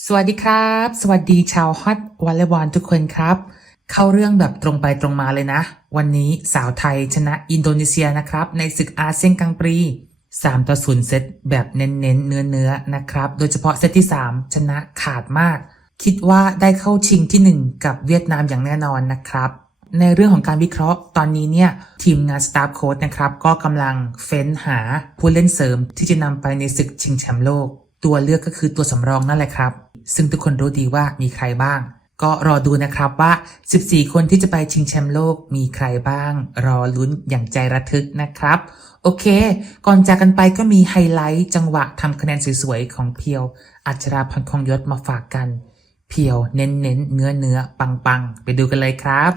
สวัสดีครับ สวัสดีชาวฮอตวอลเลย์บอลทุกคนครับ เข้าเรื่องแบบตรงไปตรงมาเลยนะ วันนี้สาวไทยชนะอินโดนีเซียนะครับ ในศึกอาเซียนกลางปรี3ต่อ0เซตแบบเน้นๆเนื้อๆนะครับ โดยเฉพาะเซตที่ 3 ชนะขาดมาก คิดว่าได้เข้าชิงที่ 1 กับเวียดนามอย่างแน่นอนนะครับ ในเรื่องของการวิเคราะห์ตอนนี้เนี่ย ทีมงานสตาฟโค้ดนะครับ ก็กำลังเฟ้นหาผู้เล่นเสริมที่จะนำไปในศึกชิงแชมป์โลก ตัวเลือกก็คือตัวสำรองนั่นแหละครับ ซึ่งทุกคนรู้ดีว่ามีใครบ้าง ก็รอดูนะครับว่า 14 คนที่จะไปชิงแชมป์โลกมีใครบ้าง รอลุ้นอย่างใจระทึกนะครับ โอเค ก่อนจากกันไปก็มีไฮไลท์จังหวะทำคะแนนสวยๆของเพียว อัจราพรคงยศมาฝากกัน เพียวเน้นๆเนื้อเนื้อปังๆ ไปดูกันเลยครับ